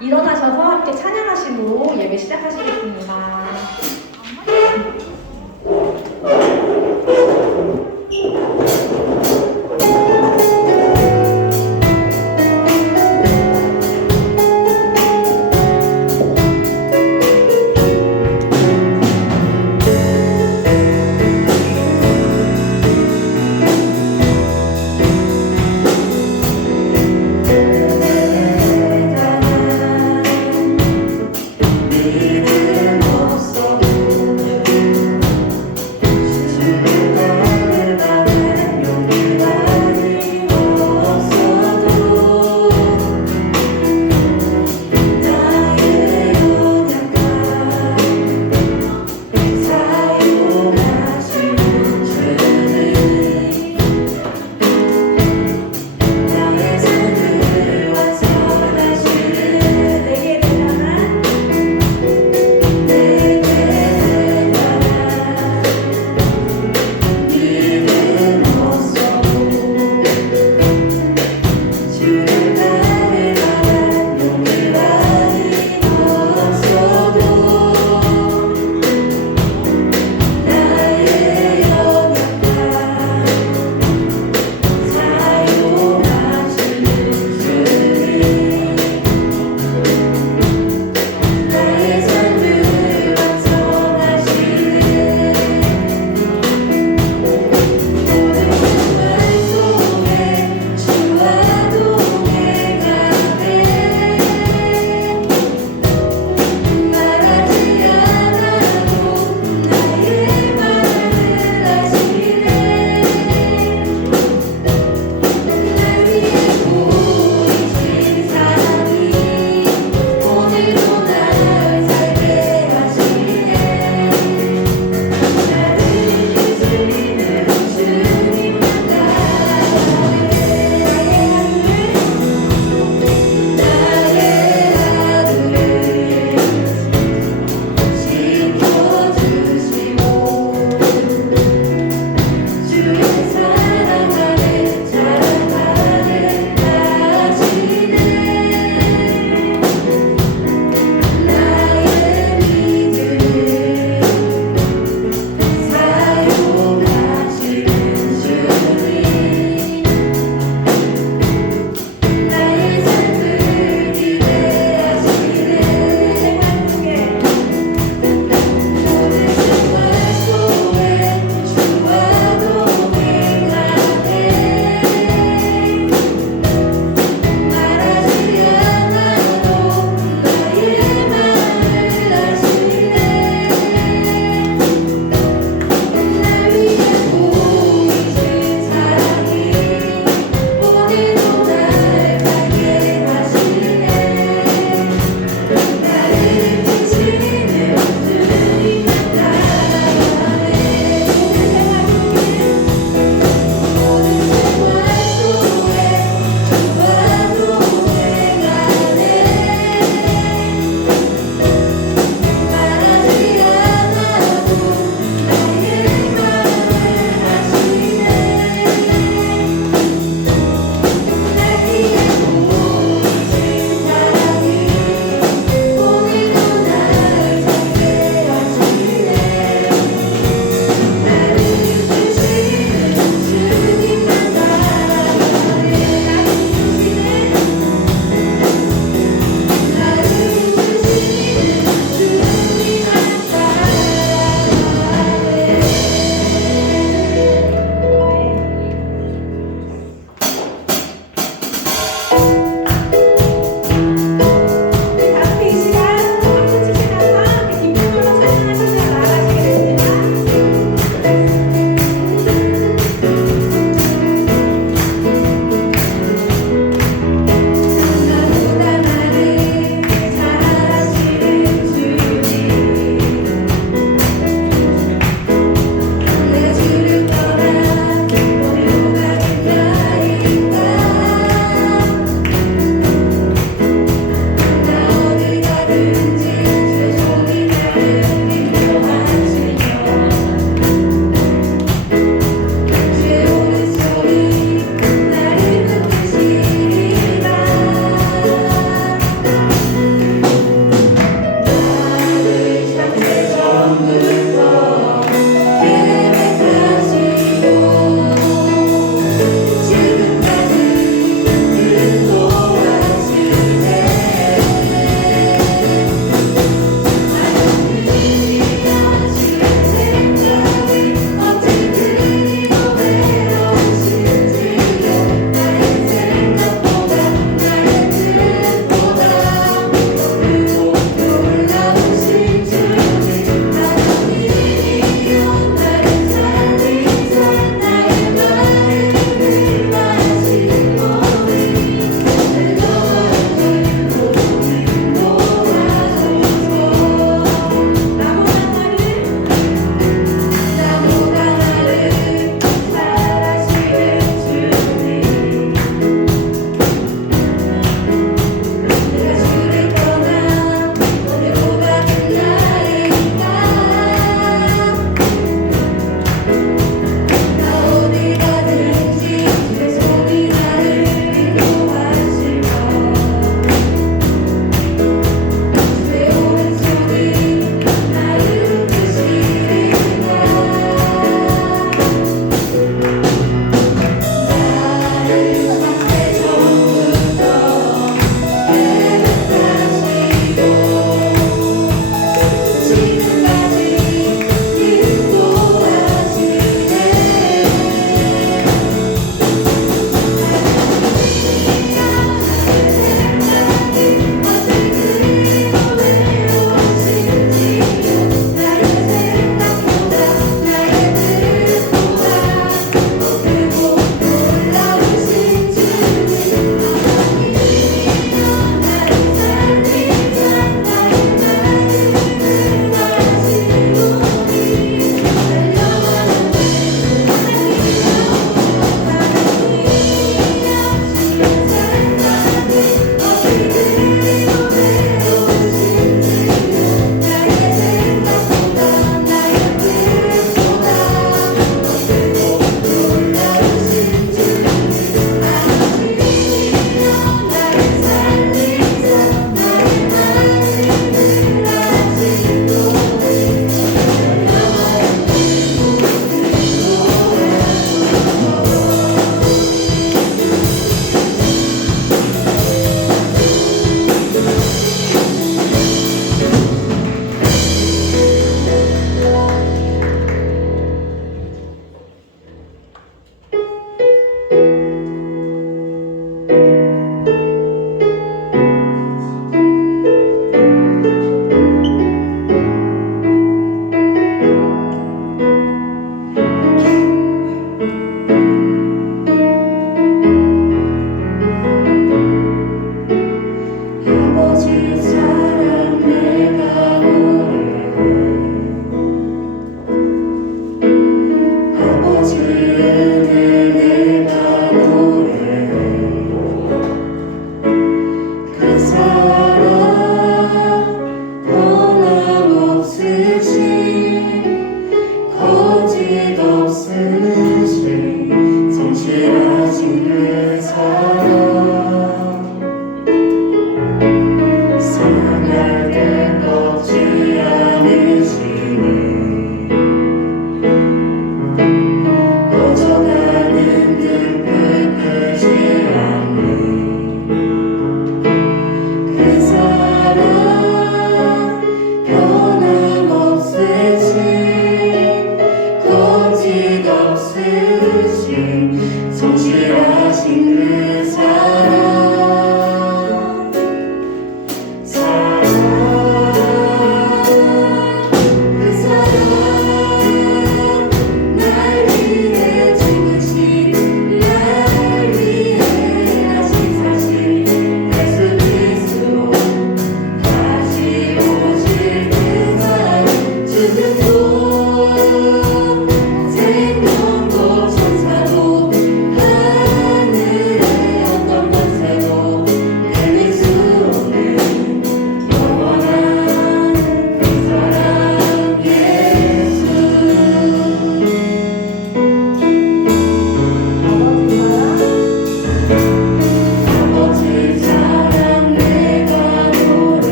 일어나셔서 이렇게 찬양하시고 예배 시작하시겠습니다. 믿음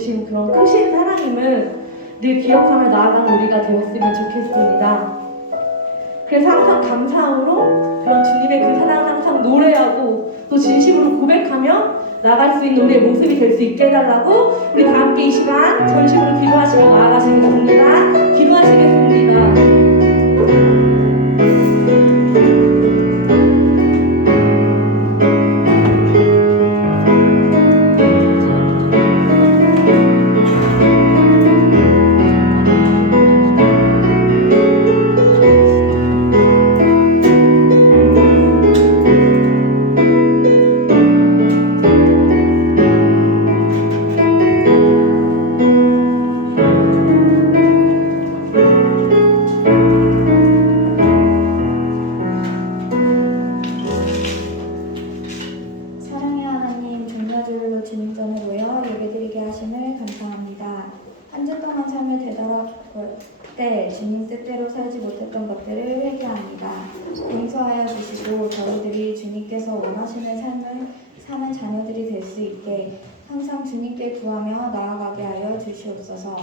주신 그런 크신 사랑임을 늘 기억하며 나아가는 우리가 되었으면 좋겠습니다. 그래서 항상 감사함으로 그런 주님의 그 사랑을 항상 노래하고 또 진심으로 고백하며 나갈 수 있는 우리의 모습이 될 수 있게 해달라고 우리 다 함께 이 시간 전심으로 기도하시며 나아가시겠습니다. 기도하시겠습니다. 뜻대로 살지 못했던 것들을 회개합니다. 용서하여 주시고 저희들이 주님께서 원하시는 삶을 사는 자녀들이 될 수 있게 항상 주님께 구하며 나아가게 하여 주시옵소서.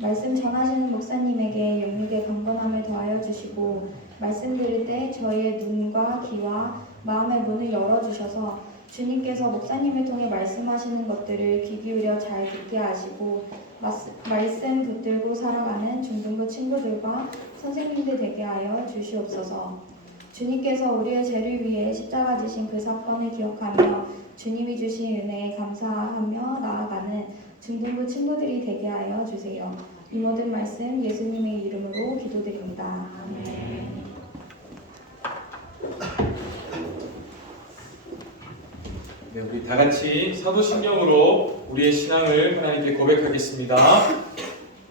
말씀 전하시는 목사님에게 영육의 강건함을 더하여 주시고 말씀 들을 때 저희의 눈과 귀와 마음의 문을 열어주셔서 주님께서 목사님을 통해 말씀하시는 것들을 귀 기울여 잘 듣게 하시고 말씀 붙들고 살아가는 중등부 친구들과 선생님들 되게 하여 주시옵소서. 주님께서 우리의 죄를 위해 십자가 지신 그 사건을 기억하며 주님이 주신 은혜에 감사하며 나아가는 중등부 친구들이 되게 하여 주세요. 이 모든 말씀 예수님의 이름으로 기도드립니다. 아멘. 네, 우리 다 같이 사도신경으로 우리의 신앙을 하나님께 고백하겠습니다.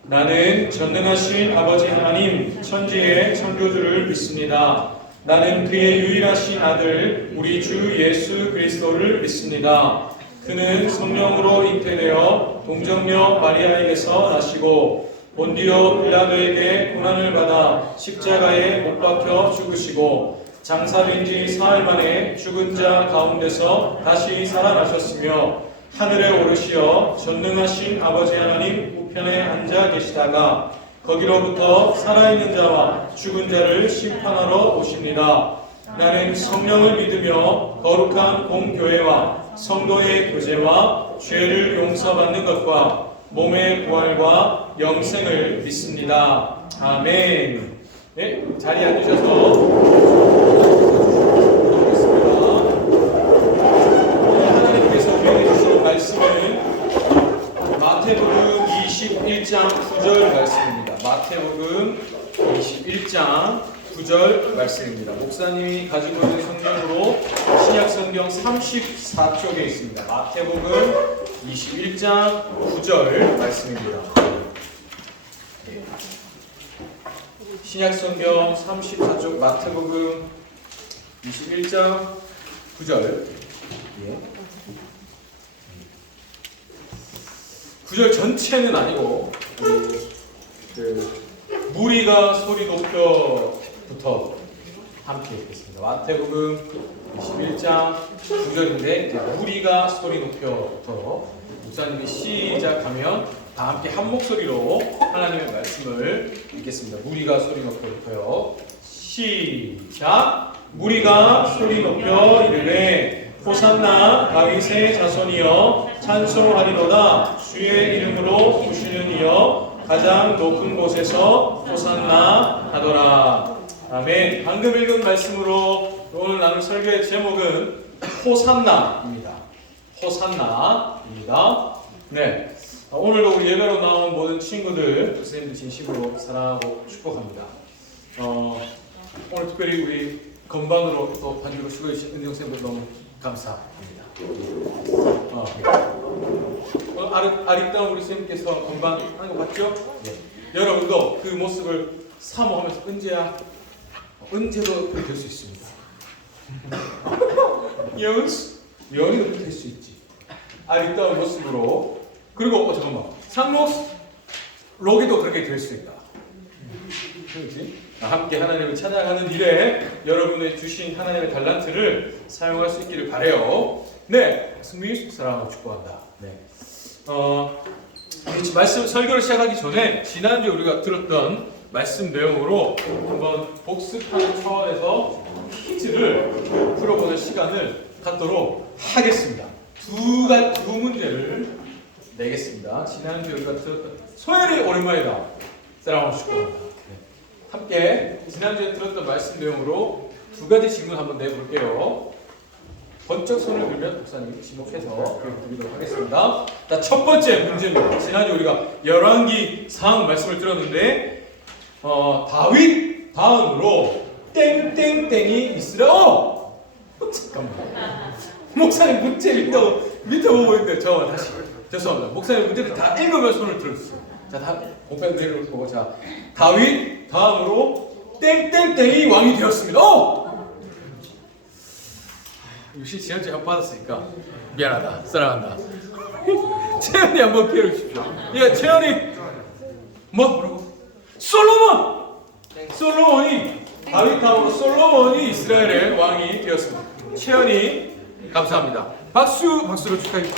나는 전능하신 아버지 하나님 천지의 창조주를 믿습니다. 나는 그의 유일하신 아들 우리 주 예수 그리스도를 믿습니다. 그는 성령으로 잉태되어 동정녀 마리아에게서 나시고 본디오 빌라도에게 고난을 받아 십자가에 못 박혀 죽으시고 장사된 지 사흘 만에 죽은 자 가운데서 다시 살아나셨으며 하늘에 오르시어 전능하신 아버지 하나님 우편에 앉아 계시다가 거기로부터 살아있는 자와 죽은 자를 심판하러 오십니다. 나는 성령을 믿으며 거룩한 공교회와 성도의 교제와 죄를 용서받는 것과 몸의 부활과 영생을 믿습니다. 아멘. 네, 자리에 앉으셔서 기도하겠습니다. 오늘 하나님께서 우리에게 주신 말씀은 마태복음 21장 9절 말씀입니다. 마태복음 21장 9절 말씀입니다. 목사님이 가지고 있는 성경으로 신약성경 34쪽에 있습니다. 마태복음 21장 9절 말씀입니다. 신약성경 34쪽 마태복음 21장 9절 9절 전체는 아니고 무리가 소리 높여부터 함께 읽겠습니다. 마태복음 21장 9절인데 무리가 소리 높여부터 목사님이 시작하면 다 함께 한 목소리로 하나님의 말씀을 읽겠습니다. 무리가 소리 높여부터요. 시작. 무리가 소리 높여 이르되 호산나 다윗의 자손이여 찬송하리로다. 주의 이름으로 오시는 이여 가장 높은 곳에서 호산나 하더라. 아멘. 방금 읽은 말씀으로 오늘 나눌 설교의 제목은 호산나입니다. 호산나입니다. 네. 오늘도 우리 예배로 나온 모든 친구들 선생님들 진심으로 사랑하고 축복합니다. 오늘 특별히 우리 건반으로 또 반주로 수고해주신 은정 선생님들 너무 감사합니다. 아리따운 우리 선생님께서 건반 하는 거 봤죠? 네. 여러분도 그 모습을 사모하면서 언제도 그렇게 될 수 있습니다. 영원히 그렇게 될 수 있지. 아리따운 모습으로. 그리고 잠깐만, 상록록에도 그렇게 될 수 있다. 그렇지? 함께 하나님을 찬양하는 일에 여러분의 주신 하나님의 달란트를 사용할 수 있기를 바라요. 네, 승민이 사랑하고 축복한다. 네. 말씀 설교를 시작하기 전에 지난주에 우리가 들었던 말씀 내용으로 한번 복습하는 차원에서 퀴즈를 풀어보는 시간을 갖도록 하겠습니다. 두 문제를 내겠습니다. 지난주에 우리가 들었던 소열이 오랜만이다. 사랑하고 축복합니다. 네. 함께 지난주에 들었던 말씀 내용으로 두 가지 질문 한번 내볼게요. 번쩍 손을 들면 목사님 지목해서 드리도록 하겠습니다. 자, 첫 번째 문제입니다. 지난주 우리가 열왕기 상황 말씀을 들었는데 다윗 다음으로 땡땡땡이 있으라. 잠깐만. 목사님 문제 밑에 보고 있는데 다시 죄송합니다. 목사님 문제를 다 읽으면 손을 들어주세요. 자, 다 공평 내려놓고 자, 다윗 다음으로 땡땡땡이 왕이 되었습니다. 역시 지난주에 한번 받았으니까 미안하다. 사랑한다. 채연이 한번 기회를 주십시오. 예, 채연이 뭐라고? 솔로몬! 다윗 다음으로 솔로몬이 이스라엘의 왕이 되었습니다. 채연이 감사합니다. 박수로 축하해주십니다.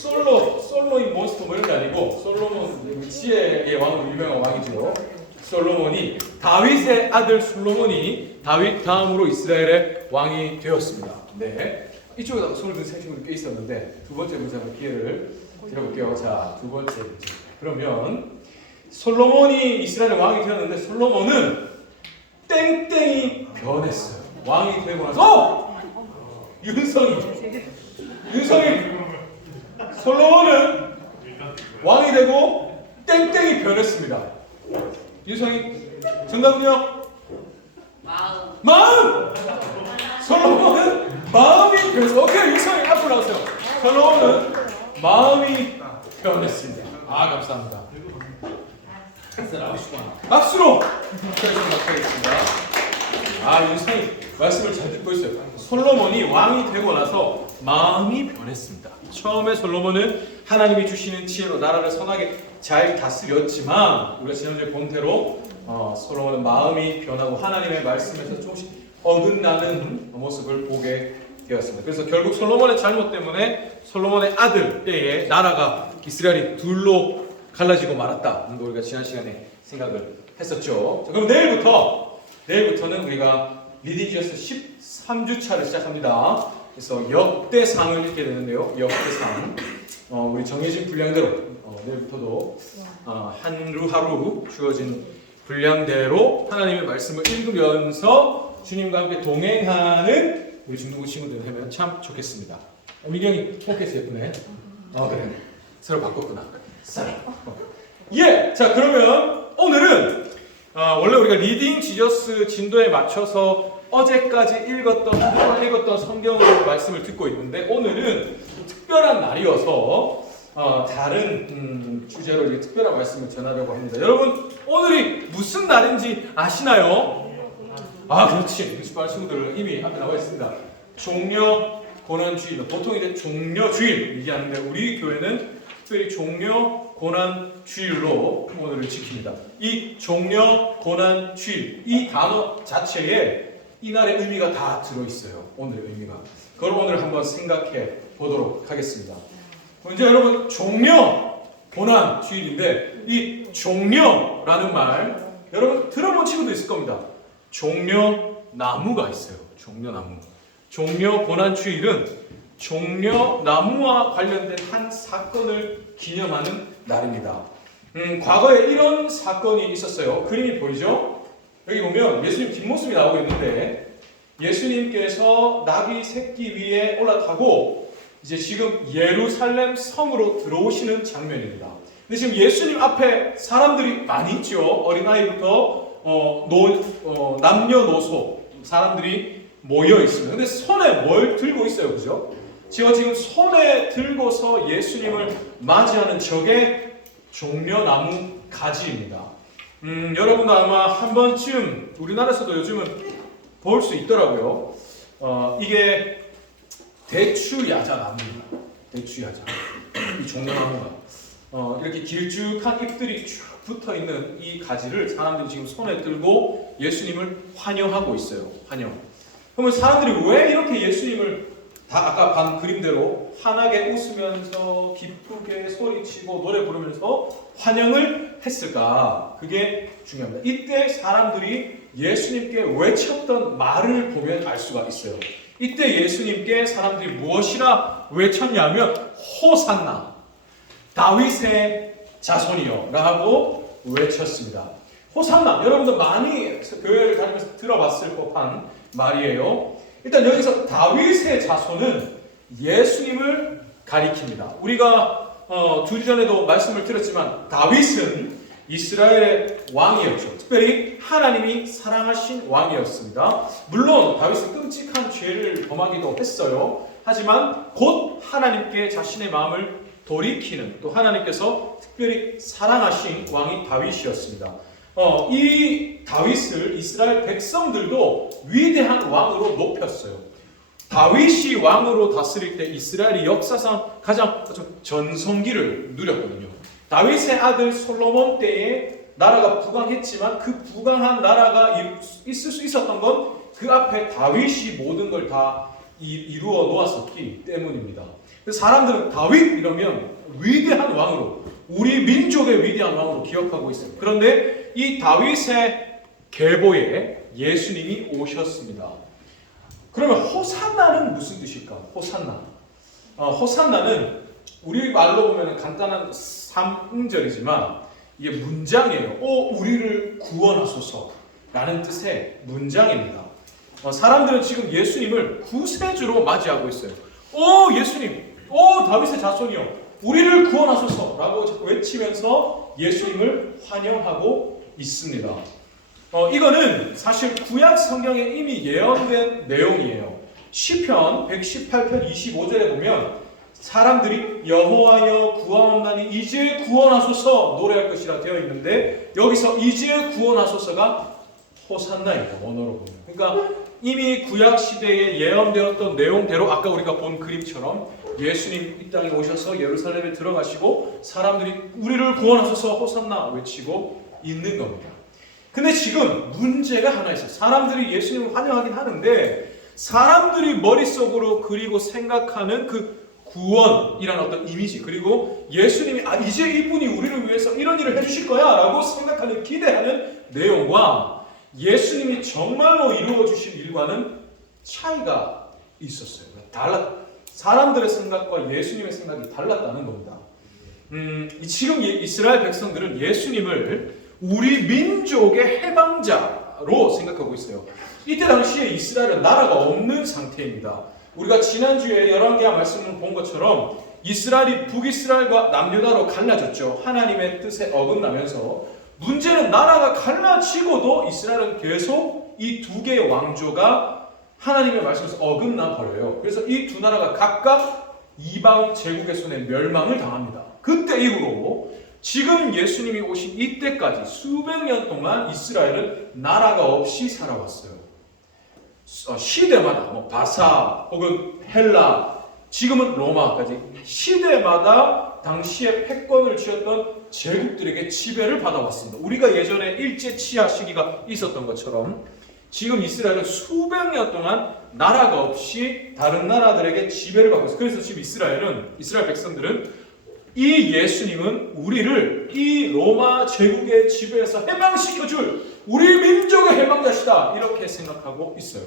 솔로인 몬스터 뭐 이런 게 아니고 솔로몬 지혜의 왕으로 유명한 왕이죠. 솔로몬이 다윗의 아들 솔로몬이 다윗 다음으로 이스라엘의 왕이 되었습니다. 네, 이쪽에다가 손을 든 세 친구들이 꽤 있었는데 두 번째 문제 한번 기회를 드려볼게요. 자, 두 번째 문제. 그러면 솔로몬이 이스라엘의 왕이 되었는데 솔로몬은 땡땡이 변했어요. 왕이 되고 나서 윤성이 솔로몬은 왕이 되고 땡땡이 변했습니다. 윤성이 정답은요? 마음. 솔로몬은 마음이 변했어요. 오케이, 윤성이 앞으로 나오세요. 솔로몬은 마음이 변했습니다. 감사합니다. 박수로 축하드리겠습니다. 윤성이 말씀을 잘 듣고 있어요. 솔로몬이 왕이 되고 나서 마음이 변했습니다. 처음에 솔로몬은 하나님이 주시는 지혜로 나라를 선하게 잘 다스렸지만 우리가 지난주에 본 대로 솔로몬은 마음이 변하고 하나님의 말씀에서 조금씩 어긋나는 모습을 보게 되었습니다. 그래서 결국 솔로몬의 잘못 때문에 솔로몬의 아들 때에 나라가 이스라엘이 둘로 갈라지고 말았다. 우리가 지난 시간에 생각을 했었죠. 자, 그럼 내일부터는 우리가 리디지어스 13주차를 시작합니다. 그래서 역대상을 읽게 되는데요. 역대상. 우리 정해진 분량대로 내일부터도 하루하루 주어진 분량대로 하나님의 말씀을 읽으면서 주님과 함께 동행하는 우리 중등부 친구들 하면 참 좋겠습니다. 미경이 포켓 예쁘네. 그래. 서로 바꿨구나. 예! 자, 그러면 오늘은 원래 우리가 리딩 지저스 진도에 맞춰서 어제까지 읽었던 성경으로 말씀을 듣고 있는데 오늘은 특별한 날이어서 다른 주제로 이렇게 특별한 말씀을 전하려고 합니다. 여러분, 오늘이 무슨 날인지 아시나요? 그렇지. 뮤지컬 친구들 이미 앞에 나와 있습니다. 종려 고난주일. 보통 이제 종려주일 얘기하는데 우리 교회는 특별히 종려 고난주일로 오늘을 지킵니다. 이 종려 고난주일 이 단어 자체에 이날의 의미가 다 들어있어요. 오늘의 의미가. 그걸 오늘 한번 생각해 보도록 하겠습니다. 이제 여러분, 종려 고난주일인데 이 종려라는 말 여러분 들어본 친구도 있을 겁니다. 종려나무가 있어요. 종려나무. 종려 고난주일은 종려나무와 관련된 한 사건을 기념하는 날입니다. 과거에 이런 사건이 있었어요. 그림이 보이죠? 여기 보면 예수님 뒷모습이 나오고 있는데 예수님께서 나귀 새끼 위에 올라타고 이제 지금 예루살렘 성으로 들어오시는 장면입니다. 근데 지금 예수님 앞에 사람들이 많이 있죠. 어린아이부터 남녀노소 사람들이 모여 있습니다. 근데 손에 뭘 들고 있어요, 그죠? 제가 지금 손에 들고서 예수님을 맞이하는 저게 종려나무 가지입니다. 여러분 아마 한 번쯤 우리나라에서도 요즘은 볼 수 있더라고요. 이게 대추야자 나무입니다. 대추야자. 이 종려나무가 이렇게 길쭉한 잎들이 쭉 붙어 있는 이 가지를 사람들이 지금 손에 들고 예수님을 환영하고 있어요. 환영. 그러면 사람들이 왜 이렇게 예수님을 다 아까 반 그림대로 환하게 웃으면서 기쁘게 소리치고 노래 부르면서 환영을 했을까? 그게 중요합니다. 이때 사람들이 예수님께 외쳤던 말을 보면 알 수가 있어요. 이때 예수님께 사람들이 무엇이라 외쳤냐면 호산나, 다윗의 자손이여 라고 외쳤습니다. 호산나, 여러분들 많이 교회를 다니면서 들어봤을 법한 말이에요. 일단 여기서 다윗의 자손은 예수님을 가리킵니다. 우리가 두 주 전에도 말씀을 드렸지만 다윗은 이스라엘의 왕이었죠. 특별히 하나님이 사랑하신 왕이었습니다. 물론 다윗은 끔찍한 죄를 범하기도 했어요. 하지만 곧 하나님께 자신의 마음을 돌이키는 또 하나님께서 특별히 사랑하신 왕이 다윗이었습니다. 이 다윗을 이스라엘 백성들도 위대한 왕으로 높였어요. 다윗이 왕으로 다스릴 때 이스라엘이 역사상 가장 전성기를 누렸거든요. 다윗의 아들 솔로몬 때에 나라가 부강했지만 그 부강한 나라가 있을 수 있었던 건 그 앞에 다윗이 모든 걸 다 이루어 놓았었기 때문입니다. 그래서 사람들은 다윗 이러면 위대한 왕으로, 우리 민족의 위대한 왕으로 기억하고 있어요. 그런데 이 다윗의 계보에 예수님이 오셨습니다. 그러면 호산나는 무슨 뜻일까? 호산나. 호산나는 우리 말로 보면 간단한 3음절이지만 이게 문장이에요. 우리를 구원하소서 라는 뜻의 문장입니다. 사람들은 지금 예수님을 구세주로 맞이하고 있어요. 예수님, 다윗의 자손이요, 우리를 구원하소서 라고 외치면서 예수님을 환영하고 있습니다. 이거는 사실 구약 성경에 이미 예언된 내용이에요. 시편 118편 25절에 보면 사람들이 여호와여 구하옵나니 이제 구원하소서 노래할 것이라 되어 있는데, 여기서 이제 구원하소서가 호산나입니다. 원어로 보면. 그러니까 이미 구약 시대에 예언되었던 내용대로 아까 우리가 본 그림처럼 예수님 이 땅에 오셔서 예루살렘에 들어가시고 사람들이 우리를 구원하소서 호산나 외치고 있는 겁니다. 근데 지금 문제가 하나 있어요. 사람들이 예수님을 환영하긴 하는데 사람들이 머릿속으로 그리고 생각하는 그 구원이라는 어떤 이미지, 그리고 예수님이 이제 이분이 우리를 위해서 이런 일을 해주실 거야 라고 생각하는, 기대하는 내용과 예수님이 정말로 이루어 주신 일과는 차이가 있었어요. 사람들의 생각과 예수님의 생각이 달랐다는 겁니다. 지금 이스라엘 백성들은 예수님을 우리 민족의 해방자로 생각하고 있어요. 이때 당시에 이스라엘은 나라가 없는 상태입니다. 우리가 지난주에 열왕기하 말씀을 본 것처럼 이스라엘이 북이스라엘과 남유다로 갈라졌죠. 하나님의 뜻에 어긋나면서. 문제는 나라가 갈라지고도 이스라엘은 계속 이 두 개의 왕조가 하나님의 말씀에서 어긋나 버려요. 그래서 이 두 나라가 각각 이방 제국의 손에 멸망을 당합니다. 그때 이후로 지금 예수님이 오신 이때까지 수백 년 동안 이스라엘은 나라가 없이 살아왔어요. 시대마다 바사 혹은 헬라, 지금은 로마까지 시대마다 당시에 패권을 쥐었던 제국들에게 지배를 받아왔습니다. 우리가 예전에 일제 치하 시기가 있었던 것처럼 지금 이스라엘은 수백 년 동안 나라가 없이 다른 나라들에게 지배를 받고 있어요. 그래서 지금 이스라엘 백성들은 이 예수님은 우리를 이 로마 제국의 지배에서 해방시켜줄 우리 민족의 해방자시다 이렇게 생각하고 있어요.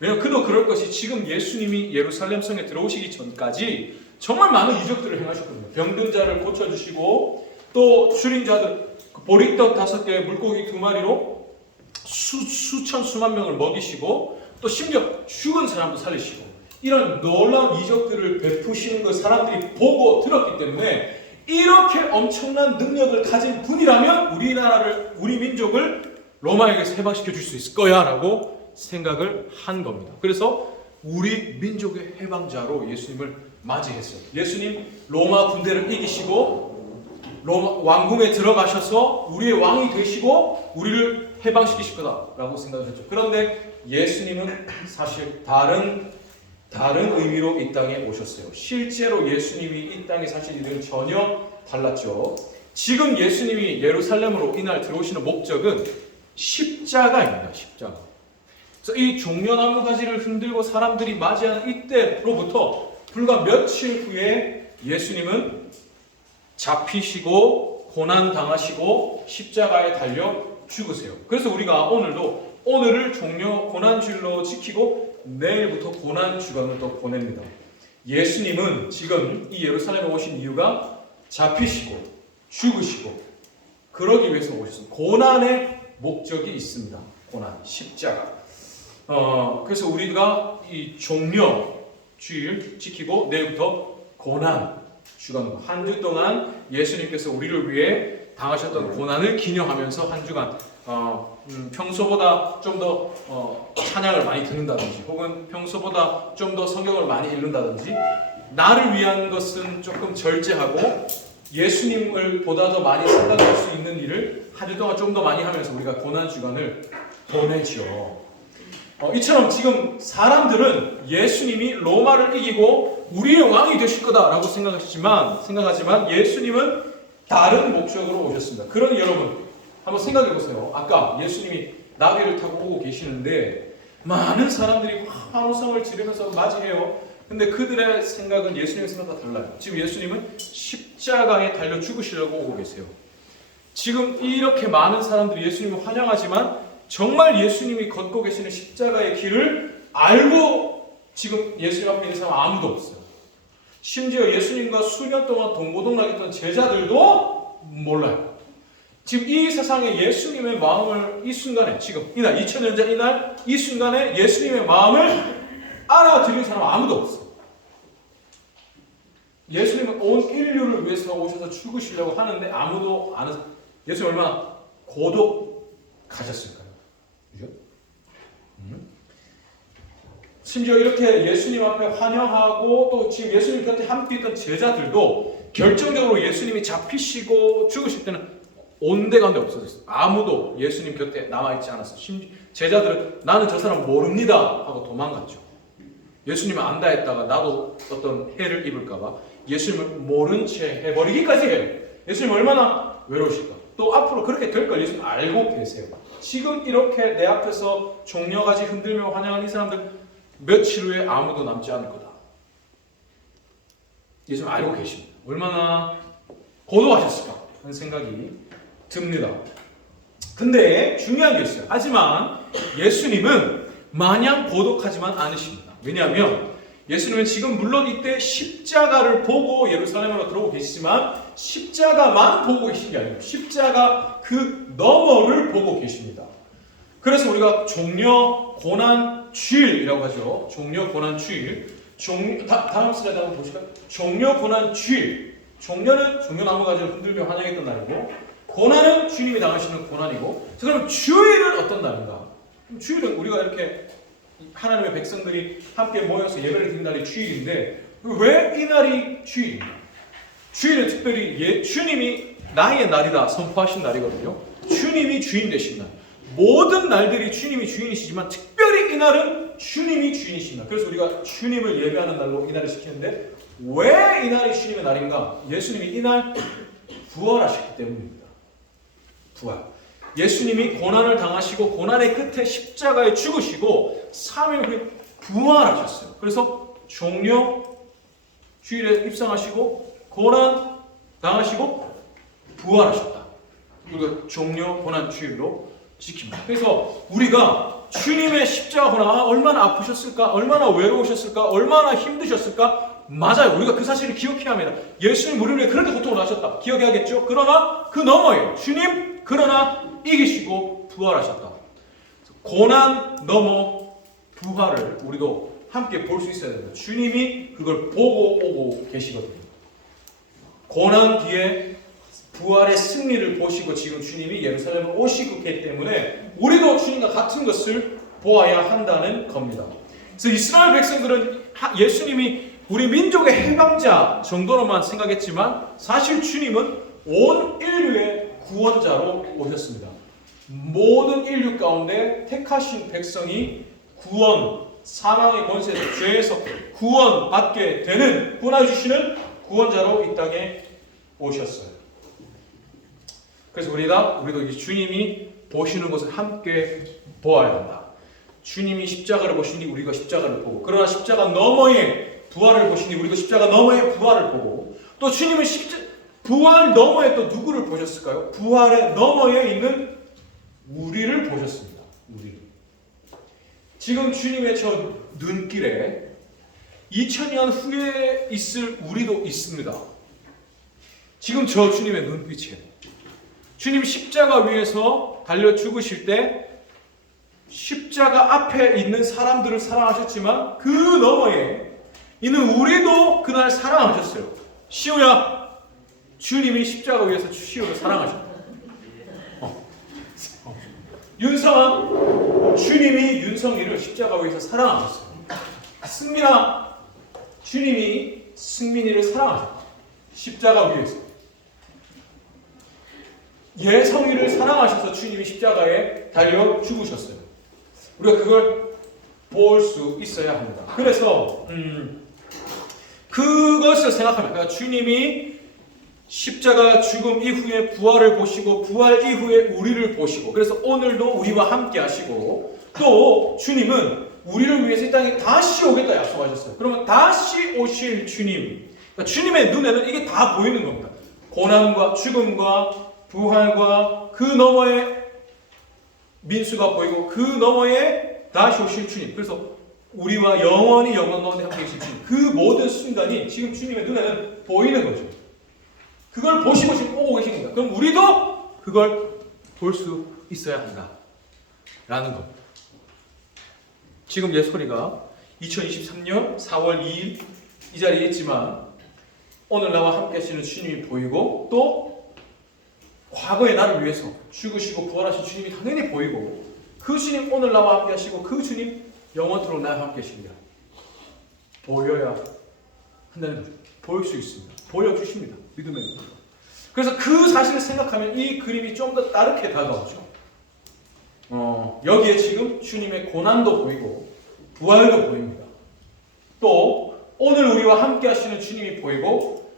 왜냐하면 그도 그럴 것이, 지금 예수님이 예루살렘 성에 들어오시기 전까지 정말 많은 이적들을 행하셨거든요. 병든 자를 고쳐주시고, 또 줄인 자들 보리떡 5개 물고기 2마리로 수천 수만 명을 먹이시고, 또 심지어 죽은 사람도 살리시고, 이런 놀라운 이적들을 베푸시는 걸 사람들이 보고 들었기 때문에 이렇게 엄청난 능력을 가진 분이라면 우리 민족을 로마에게서 해방시켜 줄 수 있을 거야 라고 생각을 한 겁니다. 그래서 우리 민족의 해방자로 예수님을 맞이했어요. 예수님 로마 군대를 이기시고 로마 왕궁에 들어가셔서 우리의 왕이 되시고 우리를 해방시키실 거다라고 생각하셨죠. 그런데 예수님은 사실 다른 의미로 이 땅에 오셨어요. 실제로 예수님이 이 땅에 사실 일은 전혀 달랐죠. 지금 예수님이 예루살렘으로 이날 들어오시는 목적은 십자가입니다. 십자가. 그래서 이 종려나무 가지를 흔들고 사람들이 맞이하는 이때로부터 불과 며칠 후에 예수님은 잡히시고 고난당하시고 십자가에 달려 죽으세요. 그래서 우리가 오늘을 종려 고난주일로 지키고 내일부터 고난주간을 또 보냅니다. 예수님은 지금 이 예루살렘에 오신 이유가 잡히시고 죽으시고 그러기 위해서 오셨습니다. 고난의 목적이 있습니다. 고난, 십자가. 그래서 우리가 이 종려주일 지키고 내일부터 고난주간, 한 주 동안 예수님께서 우리를 위해 당하셨던 고난을 기념하면서 한 주간 평소보다 좀 더 찬양을 많이 듣는다든지 혹은 평소보다 좀 더 성경을 많이 읽는다든지 나를 위한 것은 조금 절제하고 예수님을 보다 더 많이 생각할 수 있는 일을 한 주 동안 좀 더 많이 하면서 우리가 고난주간을 보내죠. 이처럼 지금 사람들은 예수님이 로마를 이기고 우리의 왕이 되실 거다라고 생각하지만 예수님은 다른 목적으로 오셨습니다. 그러니 여러분, 한번 생각해 보세요. 아까 예수님이 나귀를 타고 오고 계시는데 많은 사람들이 환호성을 지르면서 맞이해요. 근데 그들의 생각은 예수님의 생각과 달라요. 지금 예수님은 십자가에 달려 죽으시려고 오고 계세요. 지금 이렇게 많은 사람들이 예수님을 환영하지만 정말 예수님이 걷고 계시는 십자가의 길을 알고 지금 예수님 앞에 있는 사람 아무도 없어요. 심지어 예수님과 수년 동안 동고동락했던 제자들도 몰라요. 지금 이 세상에 예수님의 마음을 이 순간에 지금 이날 2000년 전 이날 이 순간에 예수님의 마음을 알아들은 사람 아무도 없어요. 예수님은 온 인류를 위해서 오셔서 죽으시려고 하는데 아무도 아는 예수님 얼마나 고독하셨을까요? 그죠? 심지어 이렇게 예수님 앞에 환영하고 또 지금 예수님 곁에 함께 있던 제자들도 결정적으로 예수님이 잡히시고 죽으실 때는 온데간데 없어졌어요. 아무도 예수님 곁에 남아있지 않았어요. 심지어 제자들은 나는 저 사람 모릅니다 하고 도망갔죠. 예수님을 안다 했다가 나도 어떤 해를 입을까봐 예수님을 모른 채 해버리기까지 해요. 예수님 얼마나 외로우실까. 또 앞으로 그렇게 될 걸 예수님 알고 계세요. 지금 이렇게 내 앞에서 종려같이 흔들며 환영하는 이 사람들 며칠 후에 아무도 남지 않을 거다. 예수님 알고 계십니다. 얼마나 고독하셨을까 하는 생각이 듭니다. 근데 중요한 게 있어요. 하지만 예수님은 마냥 고독하지만 않으십니다. 왜냐하면 예수님은 지금 물론 이때 십자가를 보고 예루살렘으로 들어오고 계시지만 십자가만 보고 계신 게 아니에요. 십자가 그 너머를 보고 계십니다. 그래서 우리가 종려 고난 주일이라고 하죠. 종려 고난 주일. 다음 슬라이드 한번 보실까요? 종려 고난 주일. 종려는 종려나무 가지를 흔들며 환영했던 날이고 고난은 주님이 당하시는 고난이고 그럼 주일은 어떤 날인가? 주일은 우리가 이렇게 하나님의 백성들이 함께 모여서 예배를 드리는 날이 주일인데 왜 이 날이 주일인가? 주일은 특별히 주님이 나의 날이다 선포하신 날이거든요. 주님이 주인 되신 날. 모든 날들이 주님이 주인이시지만 특별히 이 날은 주님이 주인이신 날. 그래서 우리가 주님을 예배하는 날로 이 날을 지키는데 왜 이 날이 주님의 날인가? 예수님이 이 날 부활하셨기 때문입니다. 부활. 예수님이 고난을 당하시고 고난의 끝에 십자가에 죽으시고 3일 후에 부활하셨어요. 그래서 종려 주일에 입상하시고 고난 당하시고 부활하셨다. 우리가 종려 고난 주일로 지킵니다. 그래서 우리가 주님의 십자가 고난 얼마나 아프셨을까? 얼마나 외로우셨을까? 얼마나 힘드셨을까? 맞아요. 우리가 그 사실을 기억해야 합니다. 예수님 우리를 위해 그렇게 고통을 하셨다. 기억해야겠죠? 그러나 그 너머에 주님 그러나 이기시고 부활하셨다. 고난 넘어 부활을 우리도 함께 볼 수 있어야 됩니다. 주님이 그걸 보고 오고 계시거든요. 고난 뒤에 부활의 승리를 보시고 지금 주님이 예루살렘에 오시기 때문에 우리도 주님과 같은 것을 보아야 한다는 겁니다. 그래서 이스라엘 백성들은 예수님이 우리 민족의 해방자 정도로만 생각했지만 사실 주님은 온 인류의 구원자로 오셨습니다. 모든 인류 가운데 택하신 백성이 구원, 사망의 권세에서 죄에서 구원받게 되는 구원해 주시는 구원자로 이 땅에 오셨어요. 그래서 우리도 이 주님이 보시는 것을 함께 보아야 한다. 주님이 십자가를 보시니 우리가 십자가를 보고 그러나 십자가 너머에 부활을 보시니 우리도 십자가 너머에 부활을 보고 또 주님은 부활 너머에 또 누구를 보셨을까요? 부활의 너머에 있는 우리를 보셨습니다. 우리를. 지금 주님의 저 눈길에 2000년 후에 있을 우리도 있습니다. 지금 저 주님의 눈빛에 주님 십자가 위에서 달려 죽으실 때 십자가 앞에 있는 사람들을 사랑하셨지만 그 너머에 있는 우리도 그날 사랑하셨어요. 시우야, 주님이 십자가 위에서 시우를 사랑하셨다. 윤성아, 주님이 윤성이를 십자가 위에서 사랑하셨어요. 승민아, 주님이 승민이를 사랑하셨다. 십자가 위에서. 예성이를 사랑하셔서 주님이 십자가에 달려 죽으셨어요. 우리가 그걸 볼 수 있어야 합니다. 그래서 그것을 생각하면 그러니까 주님이 십자가 죽음 이후에 부활을 보시고 부활 이후에 우리를 보시고 그래서 오늘도 우리와 함께 하시고 또 주님은 우리를 위해서 이 땅에 다시 오겠다 약속하셨어요. 그러면 다시 오실 주님, 그러니까 주님의 눈에는 이게 다 보이는 겁니다. 고난과 죽음과 부활과 그 너머에 민수가 보이고 그 너머에 다시 오실 주님. 그래서 우리와 영원히 영원 가운데 함께 계실 주님. 그 모든 순간이 지금 주님의 눈에는 보이는 거죠. 그걸 보시고 지금 오고 계신 겁니다. 그럼 우리도 그걸 볼 수 있어야 한다. 라는 겁니다. 지금 내 소리가 2023년 4월 2일 이 자리에 있지만 오늘 나와 함께 하시는 주님이 보이고 또 과거의 나를 위해서 죽으시고 부활하신 주님이 당연히 보이고 그 주님 오늘 나와 함께 하시고 그 주님 영원토록 나와 함께 하십니다. 보여야 한다는 거죠. 보일 수 있습니다. 보여주십니다. 믿음의 눈으로. 그래서 그 사실을 생각하면 이 그림이 좀 더 따르게 다가오죠. 여기에 지금 주님의 고난도 보이고 부활도 보입니다. 또 오늘 우리와 함께 하시는 주님이 보이고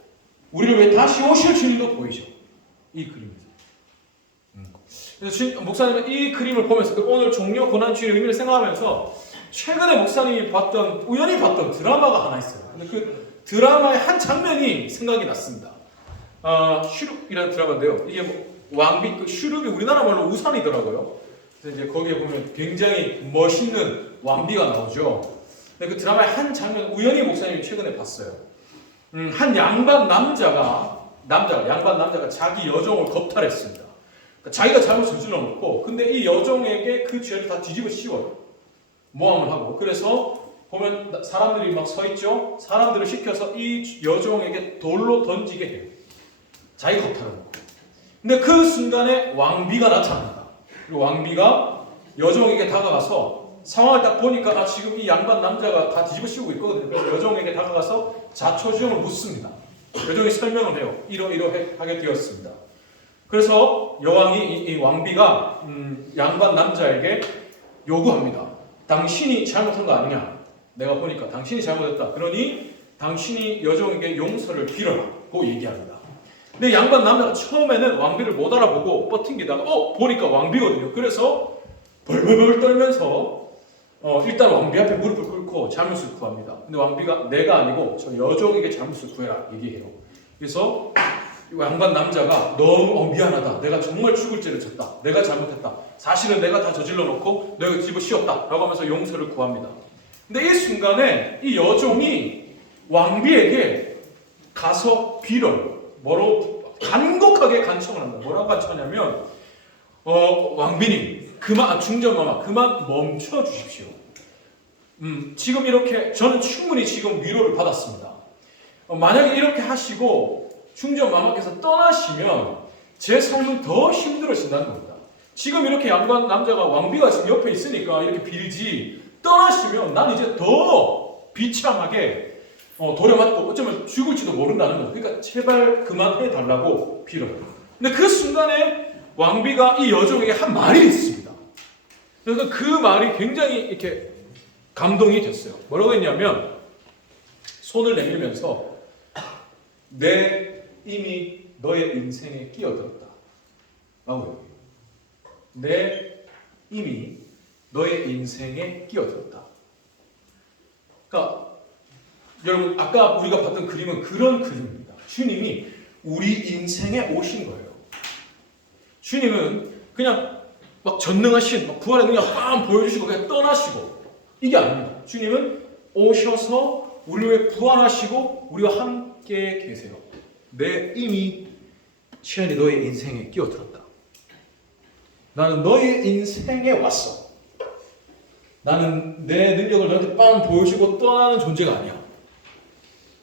우리를 위해 다시 오실 주님도 보이죠. 이 그림에서. 그래서 목사님은 이 그림을 보면서 오늘 종려 고난 주의 의미를 생각하면서 최근에 목사님이 우연히 봤던 드라마가 하나 있어요. 근데 그 드라마의 한 장면이 생각이 났습니다. 슈룹이라는 드라마인데요. 이게 왕비, 슈룹이 우리나라 말로 우산이더라고요. 그래서 이제 거기에 보면 굉장히 멋있는 왕비가 나오죠. 근데 그 드라마의 한 장면 우연히 목사님이 최근에 봤어요. 한 양반 남자가 자기 여종을 겁탈했습니다. 그러니까 자기가 잘못 저질러 놓고 근데 이 여종에게 그 죄를 다 뒤집어 씌워요. 모함을 하고 그래서 보면 사람들이 막 서 있죠. 사람들을 시켜서 이 여종에게 돌로 던지게 해요. 자기 겁탈을 놓고. 근데 그 순간에 왕비가 나타납니다. 그리고 왕비가 여종에게 다가가서 상황을 딱 보니까 지금 이 양반 남자가 다 뒤집어 씌우고 있거든요. 그래서 여종에게 다가가서 자초지종을 묻습니다. 여종이 설명을 해요. 이러하게 되었습니다. 그래서 여왕이 이 왕비가 양반 남자에게 요구합니다. 당신이 잘못한 거 아니냐? 내가 보니까 당신이 잘못했다. 그러니 당신이 여종에게 용서를 빌어라고 얘기합니다. 근데 양반 남자가 처음에는 왕비를 못 알아보고 뻗팅기다가 보니까 왕비거든요. 그래서 벌벌벌 떨면서 일단 왕비 앞에 무릎을 꿇고 잘못을 구합니다. 근데 왕비가 내가 아니고 저 여종에게 잘못을 구해라 얘기해요. 그래서 양반 남자가 너무 미안하다. 내가 정말 죽을 죄를 졌다. 내가 잘못했다. 사실은 내가 다 저질러 놓고 내가 집어 씌웠다. 라고 하면서 용서를 구합니다. 근데 이 순간에 이 여종이 왕비에게 가서 빌어요. 간곡하게 간청을 합니다. 뭐라고 간청하냐면 왕비님 중전마마 그만 멈춰 주십시오. 지금 이렇게 저는 충분히 지금 위로를 받았습니다. 만약에 이렇게 하시고 중전마마께서 떠나시면 제 삶은 더 힘들어진다는 겁니다. 지금 이렇게 양반 남자가 왕비가 지금 옆에 있으니까 이렇게 빌지 떠나시면 난 이제 더 비참하게 도려맞고 어쩌면 죽을지도 모른다는 거예요. 그러니까 제발 그만해 달라고 빌어요. 근데 그 순간에 왕비가 이 여종에게 한 말이 있습니다. 그래서 그 말이 굉장히 이렇게 감동이 됐어요. 뭐라고 했냐면 손을 내밀면서 이미 너의 인생에 끼어들었다. 라고 얘기해요. 이미 너의 인생에 끼어들었다. 그러니까 여러분 아까 우리가 봤던 그림은 그런 그림입니다. 주님이 우리 인생에 오신 거예요. 주님은 그냥 막 전능하신 부활의 능력 빵 보여주시고 그냥 떠나시고 이게 아닙니다. 주님은 오셔서 우리를 위해 부활하시고 우리와 함께 계세요. 이미 시간이 너의 인생에 끼어들었다. 나는 너의 인생에 왔어. 나는 내 능력을 너한테 빵 보여주고 떠나는 존재가 아니야.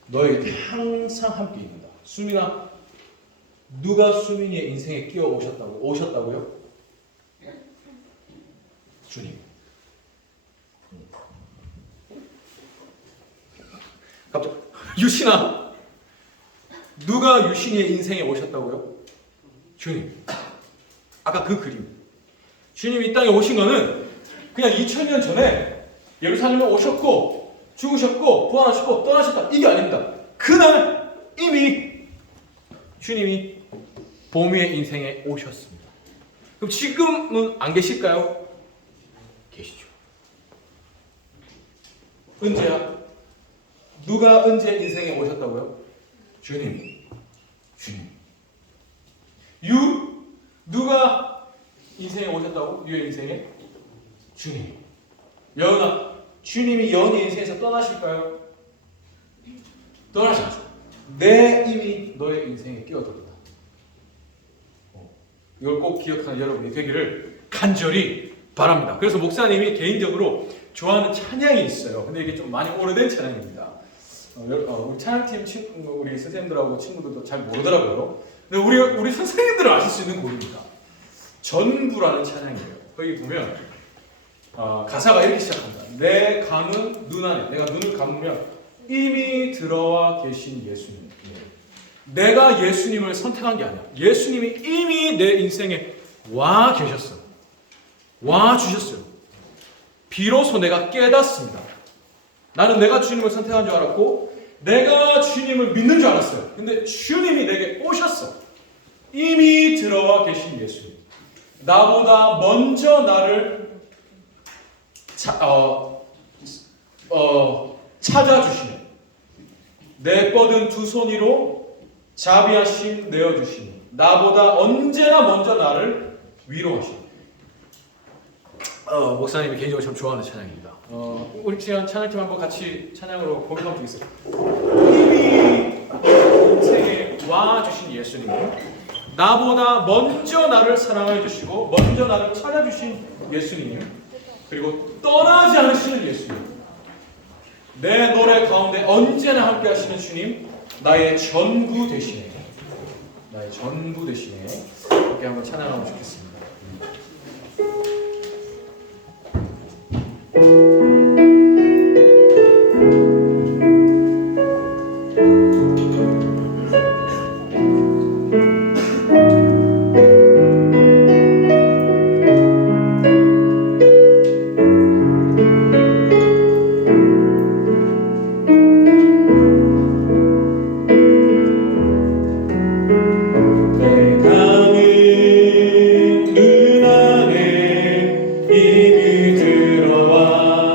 너에게 항상 함께 있는다. 수민아, 누가 수민이의 인생에 끼어 오셨다고요? 주님. 갑자기 유신아, 누가 유신이의 인생에 오셨다고요? 주님. 아까 그 그림. 주님이 이 땅에 오신 거는 그냥 2000년 전에 예루살렘에 오셨고 죽으셨고 부활하셨고 떠나셨다. 이게 아닙니다. 그날 이미 주님이 보미의 인생에 오셨습니다. 그럼 지금은 안 계실까요? 계시죠. 언제야? 누가 언제 인생에 오셨다고요? 주님. 누가 인생에 오셨다고? 유의 인생에? 주님. 여은아, 주님이 여은의 인생에서 떠나실까요? 떠나셨죠. 내 이미 너의 인생에 끼어들었다. 이걸 꼭 기억하는 여러분이 되기를 간절히 바랍니다. 그래서 목사님이 개인적으로 좋아하는 찬양이 있어요. 근데 이게 좀 많이 오래된 찬양입니다. 우리 찬양팀 우리 선생님들하고 친구들도 잘 모르더라고요. 근데 우리 선생님들은 아실 수 있는 곡입니다. 전부라는 찬양이에요. 거기 보면 가사가 이렇게 시작합니다. 내 감은 눈 안에, 내가 눈을 감으면 이미 들어와 계신 예수님. 내가 예수님을 선택한 게 아니야. 예수님이 이미 내 인생에 와 계셨어요. 와 주셨어요. 비로소 내가 깨닫습니다. 나는 내가 주님을 선택한 줄 알았고 내가 주님을 믿는 줄 알았어요. 근데 주님이 내게 오셨어. 이미 들어와 계신 예수님. 나보다 먼저 나를 찾아주시네. 내 뻗은 두 손 위로 자비하심 내어주시니 나보다 언제나 먼저 나를 위로하시네. 목사님이 개인적으로 참 좋아하는 찬양입니다. 우리 찬양팀 한번 같이 찬양으로 고백 한번 드리겠습니다. 이미 인생에 와주신 예수님, 나보다 먼저 나를 사랑해 주시고 먼저 나를 찾아주신 예수님, 그리고 떠나지 않으시는 예수님, 내 노래 가운데 언제나 함께 하시는 주님, 나의 전부 되시네. 나의 전부 되시네. 이렇게 한번 찬양하면 좋겠습니다. 눈 안에 이미 들어와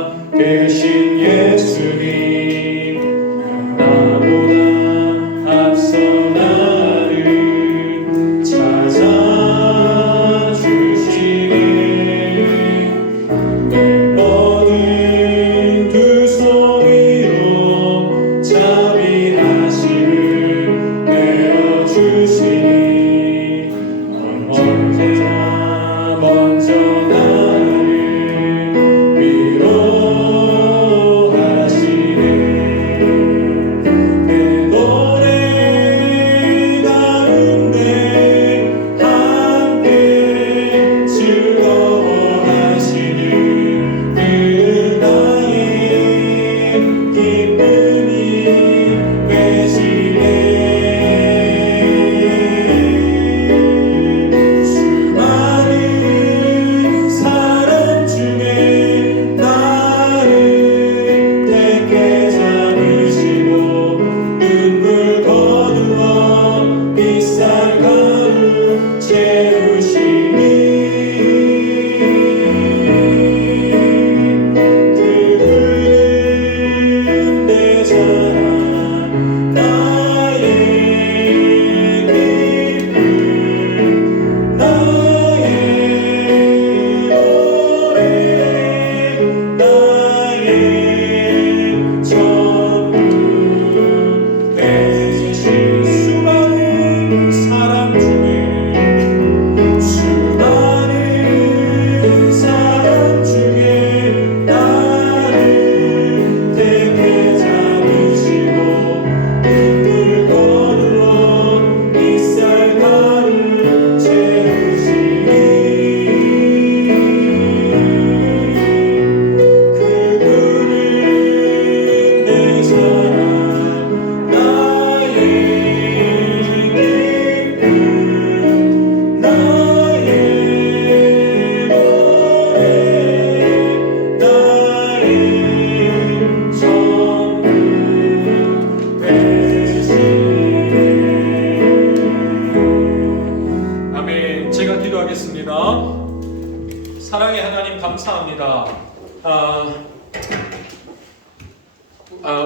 사랑의 하나님 감사합니다.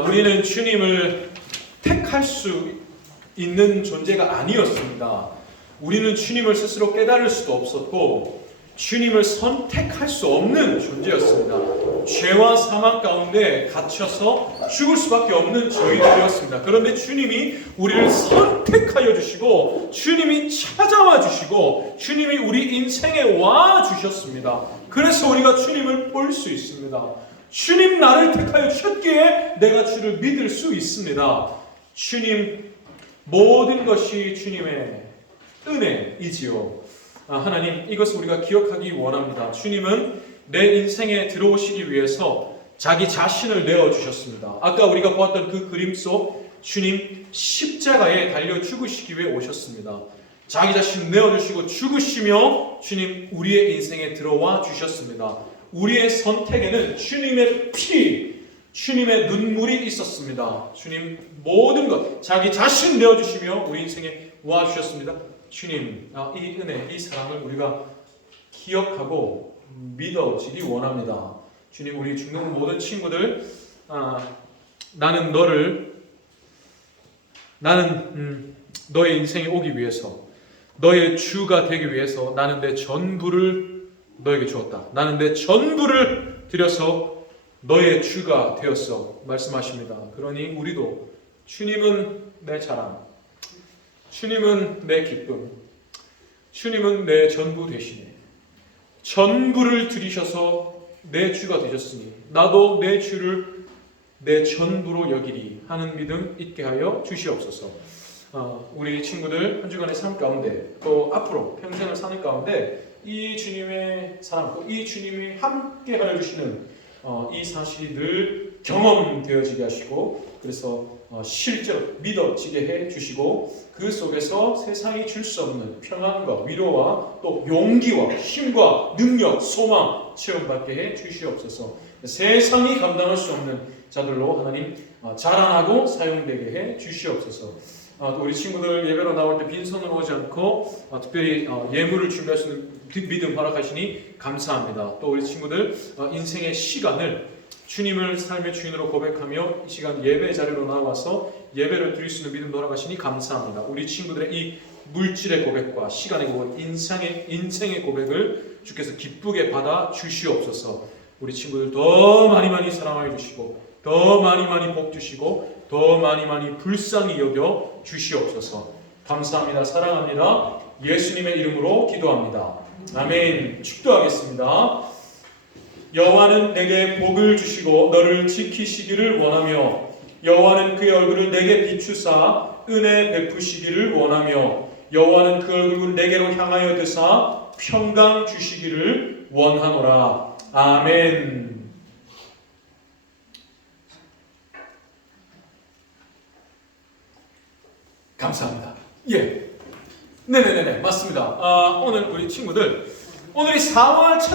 우리는 주님을 택할 수 있는 존재가 아니었습니다. 우리는 주님을 스스로 깨달을 수도 없었고 주님을 선택할 수 없는 존재였습니다. 죄와 사망 가운데 갇혀서 죽을 수밖에 없는 저희들이었습니다. 그런데 주님이 우리를 선택하여 주시고 주님이 찾아와 주시고 주님이 우리 인생에 와 주셨습니다. 그래서 우리가 주님을 볼 수 있습니다. 주님 나를 택하여 주셨기에 내가 주를 믿을 수 있습니다. 주님 모든 것이 주님의 은혜이지요. 하나님 이것을 우리가 기억하기 원합니다. 주님은 내 인생에 들어오시기 위해서 자기 자신을 내어주셨습니다. 아까 우리가 보았던 그 그림 속 주님 십자가에 달려 죽으시기 위해 오셨습니다. 자기 자신 내어주시고 죽으시며 주님 우리의 인생에 들어와 주셨습니다. 우리의 선택에는 주님의 피, 주님의 눈물이 있었습니다. 주님 모든 것 자기 자신 내어주시며 우리 인생에 와 주셨습니다. 주님, 이 은혜, 이 사랑을 우리가 기억하고 믿어지기 원합니다. 주님, 우리 중동 모든 친구들, 나는 너의 인생에 오기 위해서, 너의 주가 되기 위해서 나는 내 전부를 너에게 주었다. 나는 내 전부를 들여서 너의 주가 되었어. 말씀하십니다. 그러니 우리도 주님은 내 자랑, 주님은 내 기쁨, 주님은 내 전부 되시네. 전부를 들이셔서 내 주가 되셨으니 나도 내 주를 내 전부로 여기리 하는 믿음 있게 하여 주시옵소서. 우리 친구들 한 주간의 삶 가운데 또 앞으로 평생을 사는 가운데 이 주님의 사랑, 또 이 주님이 함께 하여 주시는 이 사실이 늘 경험되어지게 하시고 그래서 실제로 믿어지게 해 주시고 그 속에서 세상이 줄 수 없는 평안과 위로와 또 용기와 힘과 능력, 소망 체험받게 해 주시옵소서. 세상이 감당할 수 없는 자들로 하나님 자라나고 사용되게 해 주시옵소서. 또 우리 친구들 예배로 나올 때 빈손으로 오지 않고 특별히 예물을 준비할 수 있는 믿음 허락하시니 감사합니다. 또 우리 친구들 인생의 시간을 주님을 삶의 주인으로 고백하며 이 시간 예배 자리로 나와서 예배를 드릴 수 있는 믿음도 허락하시니 감사합니다. 우리 친구들의 이 물질의 고백과 시간의 고백, 인생의 고백을 주께서 기쁘게 받아 주시옵소서. 우리 친구들 더 많이 사랑하여 주시고 더 많이 복 주시고 더 많이 불쌍히 여겨 주시옵소서. 감사합니다. 사랑합니다. 예수님의 이름으로 기도합니다. 아멘. 축도하겠습니다. 여호와는 내게 복을 주시고 너를 지키시기를 원하며 여호와는 그의 얼굴을 내게 비추사 은혜 베푸시기를 원하며 여호와는 그 얼굴을 내게로 향하여 드사 평강 주시기를 원하노라. 아멘. 감사합니다. 예. 네네네 맞습니다. 오늘 우리 친구들 오늘이 4월 첫